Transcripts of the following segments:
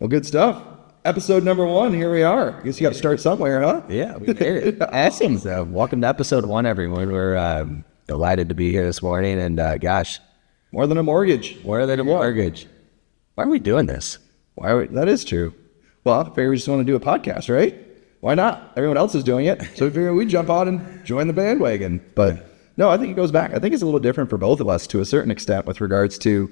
Well, good stuff. Episode number 1, here we are. I guess you got to start somewhere, huh? Yeah, we made it. Awesome. So welcome to episode 1, everyone. We're delighted to be here this morning. And gosh, More than a mortgage. more than a mortgage. Why are we doing this? That is true. Well, I figure we just want to do a podcast, right? Why not? Everyone else is doing it. So we figure we'd jump on and join the bandwagon. But no, I think it goes back. I think it's a little different for both of us to a certain extent with regards to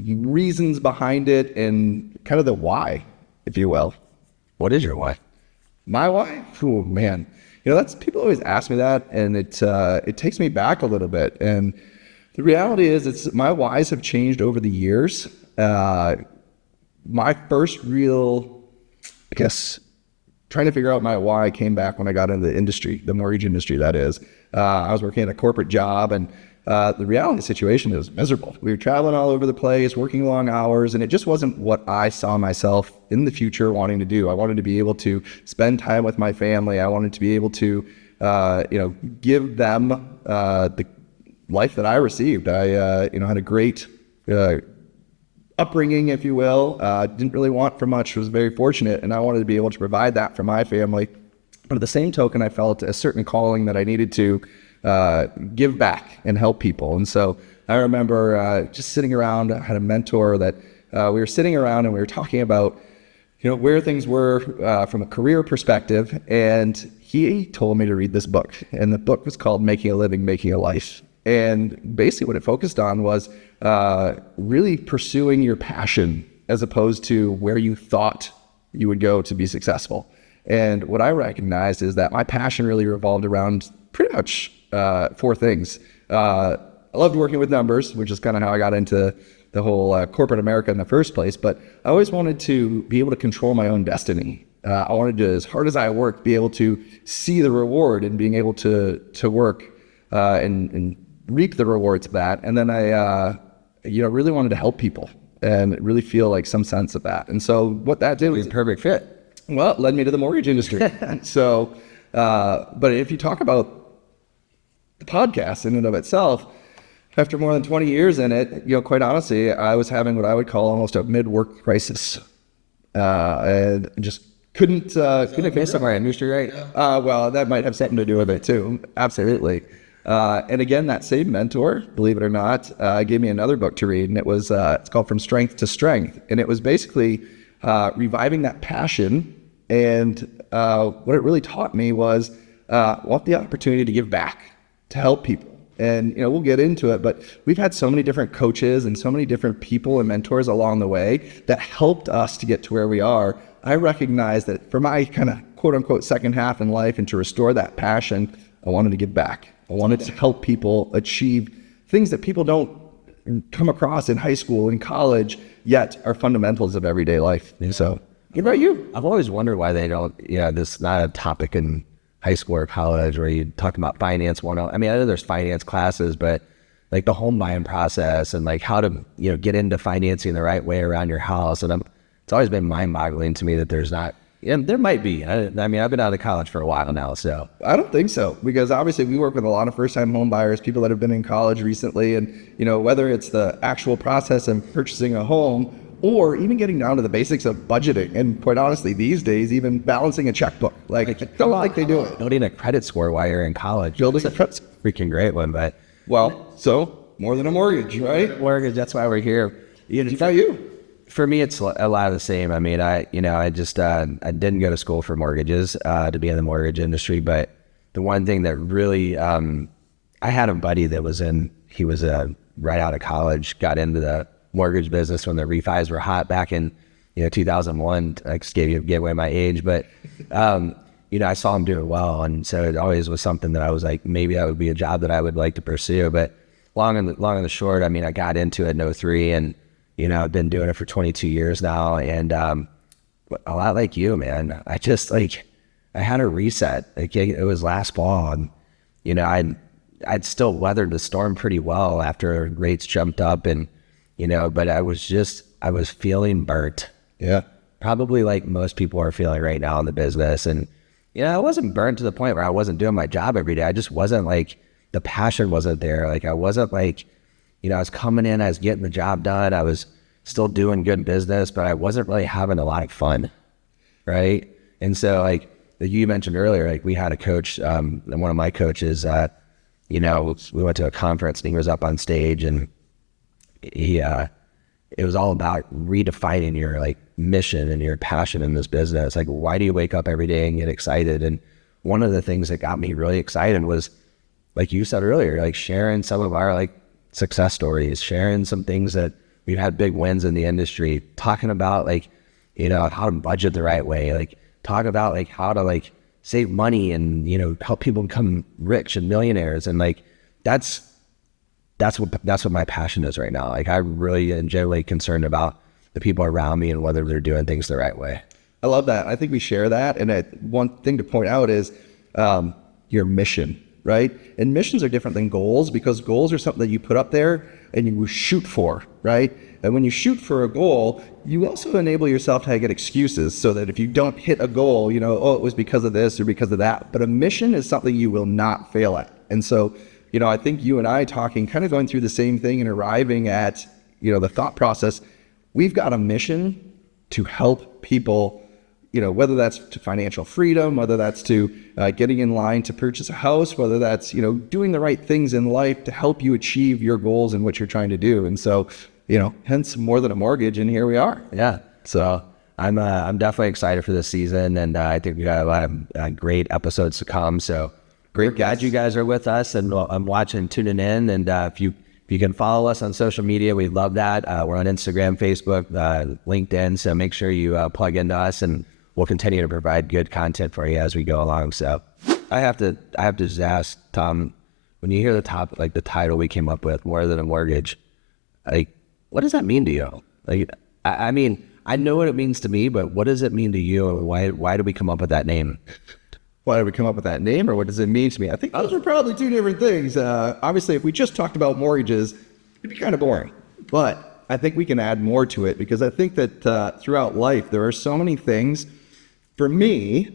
reasons behind it and kind of the why, if you will. What is your why? My why? Oh man, that's people always ask me that, and it takes me back a little bit. And the reality is, my whys have changed over the years. My first real, I guess, trying to figure out my why came back when I got into the industry, the mortgage industry. That is, I was working at a corporate job, and the reality of the situation was miserable. We were traveling all over the place, working long hours, and it just wasn't what I saw myself in the future wanting to do. I wanted to be able to spend time with my family. I wanted to be able to, give them the life that I received. I, had a great upbringing, if you will. Didn't really want for much. Was very fortunate, and I wanted to be able to provide that for my family. But at the same token, I felt a certain calling that I needed to give back and help people. And so I remember just sitting around. I had a mentor that we were sitting around and we were talking about, where things were from a career perspective. And he told me to read this book. And the book was called Making a Living, Making a Life. And basically what it focused on was really pursuing your passion as opposed to where you thought you would go to be successful. And what I recognized is that my passion really revolved around pretty much 4 things. I loved working with numbers, which is kind of how I got into the whole corporate America in the first place. But I always wanted to be able to control my own destiny. I wanted to, as hard as I worked, be able to see the reward and being able to work and reap the rewards of that. And then I, really wanted to help people and really feel like some sense of that. And so what that did was a perfect fit. Well, it led me to the mortgage industry. So, but if you talk about the podcast in and of itself, after more than 20 years in it, quite honestly, I was having what I would call almost a mid-work crisis, and just couldn't Based on our industry, right? well, that might have something to do with it too. Absolutely. And again, that same mentor, believe it or not, gave me another book to read, and it's called From Strength to Strength, and it was basically reviving that passion. And what it really taught me was want the opportunity to give back, to help people. And, we'll get into it, but we've had so many different coaches and so many different people and mentors along the way that helped us to get to where we are. I recognize that for my kind of quote unquote second half in life and to restore that passion, I wanted to give back. I wanted to help people achieve things that people don't come across in high school and college, yet are fundamentals of everyday life. So what about you? I've always wondered why they don't, this is not a topic in high school or college where you talk about finance 101. I mean, I know there's finance classes, but like the home buying process and like how to, get into financing the right way around your house. And it's always been mind-boggling to me that there's not. There might be. I mean, I've been out of college for a while now, so. I don't think so, because obviously we work with a lot of first-time home buyers, people that have been in college recently, and, whether it's the actual process of purchasing a home or even getting down to the basics of budgeting. And quite honestly, these days, even balancing a checkbook, I don't think they do it. Building a credit score while you're in college. Building a credit score. Freaking great one, but. Well, so more than a mortgage, right? Mortgage, that's why we're here. What about you? For me, it's a lot of the same. I mean, I didn't go to school for mortgages to be in the mortgage industry, but the one thing that really, I had a buddy that he was right out of college, got into the mortgage business when the refis were hot back in, 2001. I just give away my age, but, I saw him doing well. And so it always was something that I was like, maybe that would be a job that I would like to pursue. But long and the short, I mean, I got into it in 2003 and, I've been doing it for 22 years now. And a lot like you, man, I just I had a reset. It was last fall, and, I'd still weathered the storm pretty well after rates jumped up and, but I was feeling burnt. Yeah. Probably like most people are feeling right now in the business. And, I wasn't burnt to the point where I wasn't doing my job every day. I just wasn't the passion wasn't there. I wasn't I was coming in, I was getting the job done. I was still doing good business, but I wasn't really having a lot of fun. Right. And so like you mentioned earlier, like we had a coach, and one of my coaches, we went to a conference and he was up on stage and it was all about redefining your like mission and your passion in this business. Like, why do you wake up every day and get excited? And one of the things that got me really excited was, like you said earlier, like sharing some of our like success stories, sharing some things that we've had big wins in the industry, talking about like, how to budget the right way, like talk about like how to like save money and, help people become rich and millionaires. And like, that's what my passion is right now. Like I really am generally concerned about the people around me and whether they're doing things the right way. I love that. I think we share that. And one thing to point out is your mission, right? And missions are different than goals, because goals are something that you put up there and you shoot for, right? And when you shoot for a goal, you also enable yourself to get excuses so that if you don't hit a goal, it was because of this or because of that. But a mission is something you will not fail at. And so, I think you and I talking, kind of going through the same thing and arriving at, the thought process, we've got a mission to help people, whether that's to financial freedom, whether that's to getting in line to purchase a house, whether that's, doing the right things in life to help you achieve your goals and what you're trying to do. And so, hence More Than a Mortgage, and here we are. Yeah. So I'm definitely excited for this season, and I think we got a lot of great episodes to come. So great, glad you guys are with us and I'm watching, tuning in. And if you can follow us on social media, we'd love that. We're on Instagram, Facebook, LinkedIn. So make sure you plug into us, and we'll continue to provide good content for you as we go along. So I have to just ask Tom, when you hear the title we came up with, More Than a Mortgage, like, what does that mean to you? Like, I mean, I know what it means to me, but what does it mean to you? Why did we come up with that name? Why did we come up with that name, or what does it mean to me? I think those are probably two different things. Obviously, if we just talked about mortgages, it'd be kind of boring. But I think we can add more to it, because I think that throughout life, there are so many things. For me,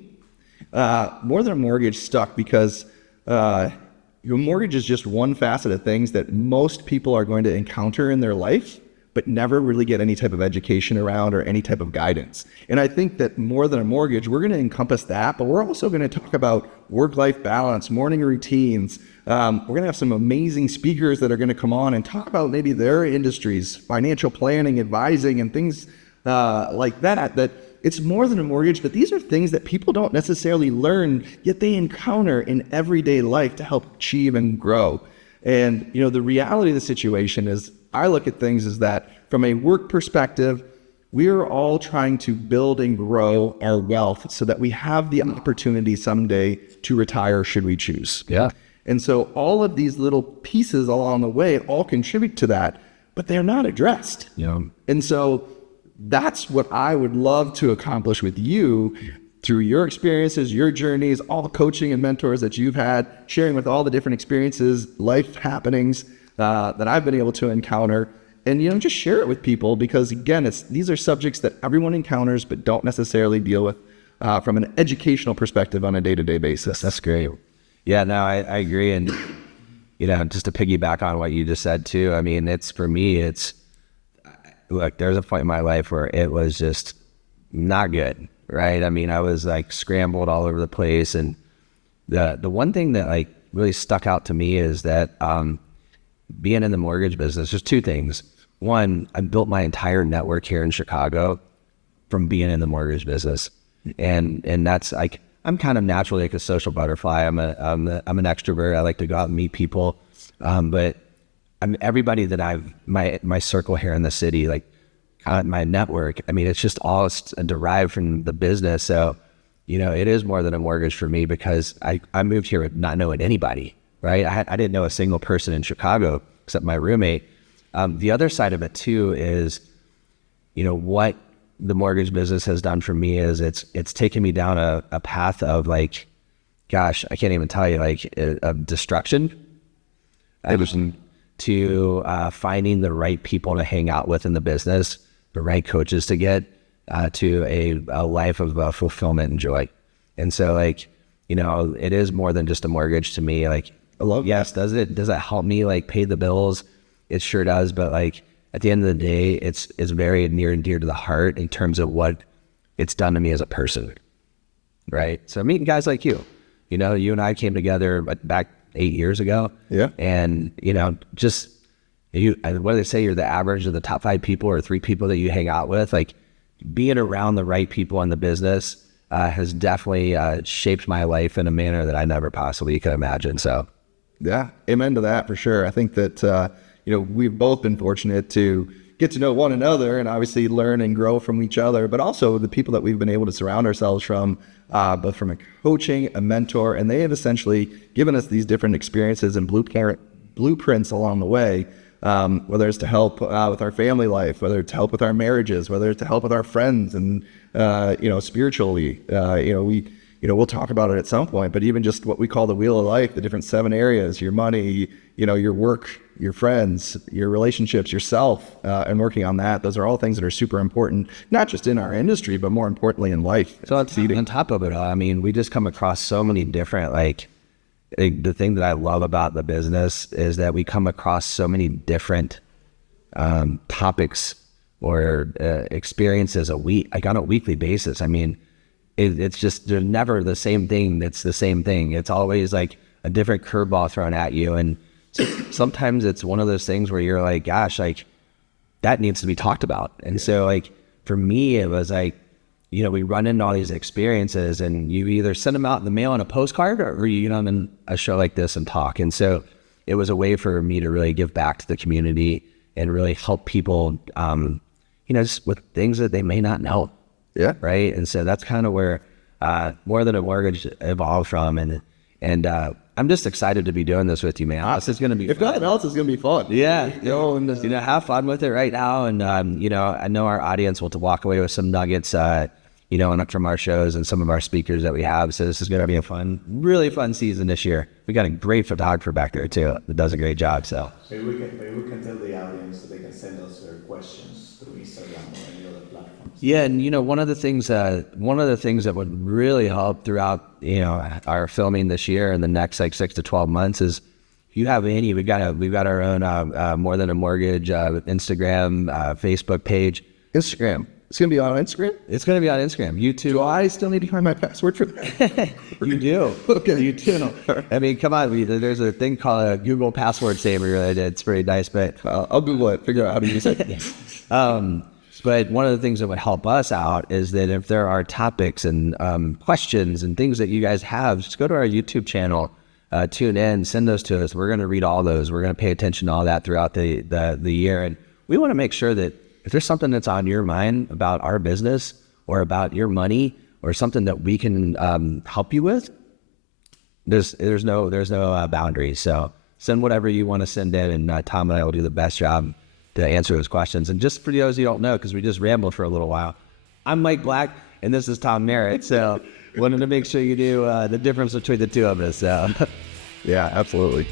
More Than a Mortgage stuck because your mortgage is just one facet of things that most people are going to encounter in their life, but never really get any type of education around or any type of guidance. And I think that More Than a Mortgage, we're going to encompass that, but we're also going to talk about work-life balance, morning routines. We're going to have some amazing speakers that are going to come on and talk about maybe their industries, financial planning, advising, and things like that it's more than a mortgage, but these are things that people don't necessarily learn, yet they encounter in everyday life to help achieve and grow. And, the reality of the situation is, I look at things as that from a work perspective, we're all trying to build and grow our wealth so that we have the opportunity someday to retire should we choose. Yeah. And so all of these little pieces along the way all contribute to that, but they're not addressed. Yeah. And so that's what I would love to accomplish with you through your experiences, your journeys, all the coaching and mentors that you've had, sharing with all the different experiences, life happenings that I've been able to encounter, and just share it with people, because again, these are subjects that everyone encounters but don't necessarily deal with from an educational perspective on a day-to-day basis. That's great. Yeah, no, I agree. And just to piggyback on what you just said too, I mean, look, there's a point in my life where it was just not good, right? I mean, I was like scrambled all over the place. And the one thing that like really stuck out to me is that being in the mortgage business, there's two things. One, I built my entire network here in Chicago from being in the mortgage business. And that's like, I'm kind of naturally like a social butterfly. I'm an extrovert. I like to go out and meet people. But everybody that my circle here in the city, like my network, I mean, it's just all derived from the business. So, it is more than a mortgage for me, because I moved here with not knowing anybody, right? I didn't know a single person in Chicago except my roommate. The other side of it too is, what the mortgage business has done for me is it's taken me down a path of like, gosh, I can't even tell you, like of destruction. To finding the right people to hang out with in the business, the right coaches to get to a life of fulfillment and joy. And so like, it is more than just a mortgage to me. Like, I love yes, does it help me like pay the bills? It sure does. But like, at the end of the day, it's very near and dear to the heart in terms of what it's done to me as a person, right? So meeting guys like you know, you and I came together back 8 years ago. Yeah. And, you know, just what do they say? You're the average of the top 5 people or 3 people that you hang out with. Like, being around the right people in the business has definitely shaped my life in a manner that I never possibly could imagine. So, yeah, amen to that for sure. I think that, you know, we've both been fortunate to get to know one another and obviously learn and grow from each other, but also the people that we've been able to surround ourselves from, both from a coaching, a mentor, and they have essentially given us these different experiences and blueprints along the way, whether it's to help with our family life, whether it's to help with our marriages, whether it's to help with our friends and, you know, spiritually, we'll talk about it at some point, but even just what we call the wheel of life, the different 7 areas, your money, you know, your work, your friends, your relationships, yourself, and working on that. Those are all things that are super important, not just in our industry, but more importantly in life. So on top of it all, I mean, we just come across so many different, the thing that I love about the business is that we come across so many different topics or experiences on a weekly basis. I mean, it's just, they're never the same thing that's the same thing. It's always like a different curveball thrown at you. And sometimes it's one of those things where you're like, gosh, like, that needs to be talked about. And so, like, for me, it was like, you know, we run into all these experiences and you either send them out in the mail on a postcard or you know, I'm in a show like this and talk. And so it was a way for me to really give back to the community and really help people, you know, just with things that they may not know. Yeah. Right. And so that's kind of where More Than a Mortgage evolved from. And I'm just excited to be doing this with you, man. This is going to be If fun. nothing else, it's going to be fun. Yeah. You know, have fun with it right now. And, you know, I know our audience will walk away with some nuggets, you know, and from our shows and some of our speakers that we have. So this is going to be a really fun season this year. We got a great photographer back there too that does a great job. So Maybe we can tell the audience so they can send us their questions through Instagram or any other platforms. yeah, and you know, one of the things that would really help throughout, you know, our filming this year and the next 6 to 12 months is, if you have any, we've got our own More Than a Mortgage Instagram, Facebook page. Instagram. It's going to be on Instagram? It's going to be on Instagram, YouTube. Do I still need to find my password for that? You do. Okay. You do. I mean, come on. There's a thing called a Google password saver that I did. It's pretty nice, but I'll Google it, figure out how to use it. but one of the things that would help us out is that if there are topics and questions and things that you guys have, just go to our YouTube channel, tune in, send those to us. We're going to read all those. We're going to pay attention to all that throughout the year. And we want to make sure that if there's something that's on your mind about our business or about your money or something that we can help you with, there's no boundaries. So send whatever you want to send in, and Tom and I will do the best job to answer those questions. And just for those you don't know, because we just rambled for a little while, I'm Mike Black and this is Tom Merritt. So wanted to make sure you knew the difference between the two of us. So. Yeah, absolutely.